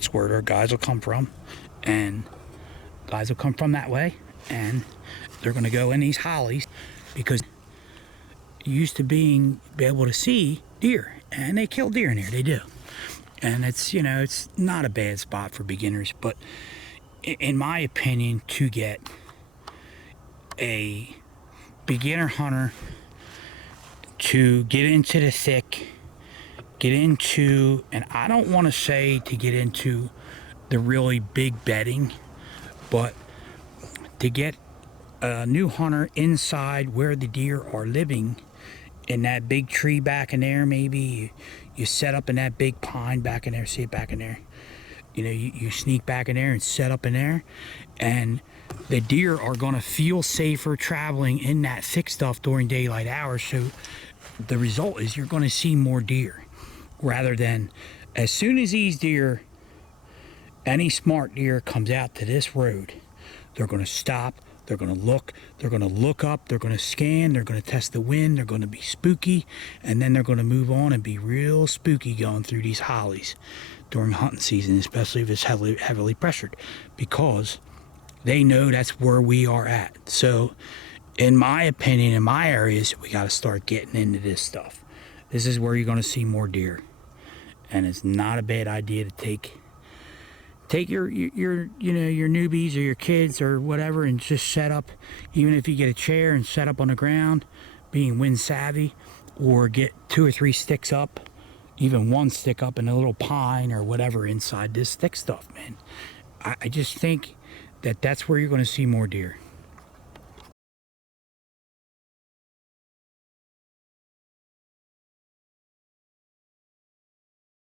that's where their guys will come from, and guys will come from that way, and they're going to go in these hollies because used to be able to see deer, and they kill deer in here. They do, and it's, you know, it's not a bad spot for beginners. But in my opinion, to get a beginner hunter to get into the thick, get into, and I don't want to say to get into the really big bedding, but to get a new hunter inside where the deer are living, in that big tree back in there, maybe you set up in that big pine back in there, see it back in there, you know, you sneak back in there and set up in there, and the deer are going to feel safer traveling in that thick stuff during daylight hours. So the result is you're going to see more deer, rather than as soon as these deer, any smart deer comes out to this road, they're going to stop, they're going to look up, they're going to scan, they're going to test the wind, they're going to be spooky, and then they're going to move on and be real spooky going through these hollies during hunting season, especially if it's heavily pressured, because they know that's where we are at. So in my opinion, in my areas, we got to start getting into this stuff. This is where you're going to see more deer, and it's not a bad idea to take your you know, your newbies or your kids or whatever, and just set up, even if you get a chair and set up on the ground, being wind savvy, or get 2 or 3 sticks up, even 1 stick up in a little pine or whatever inside this thick stuff, man. I just think that that's where you're going to see more deer.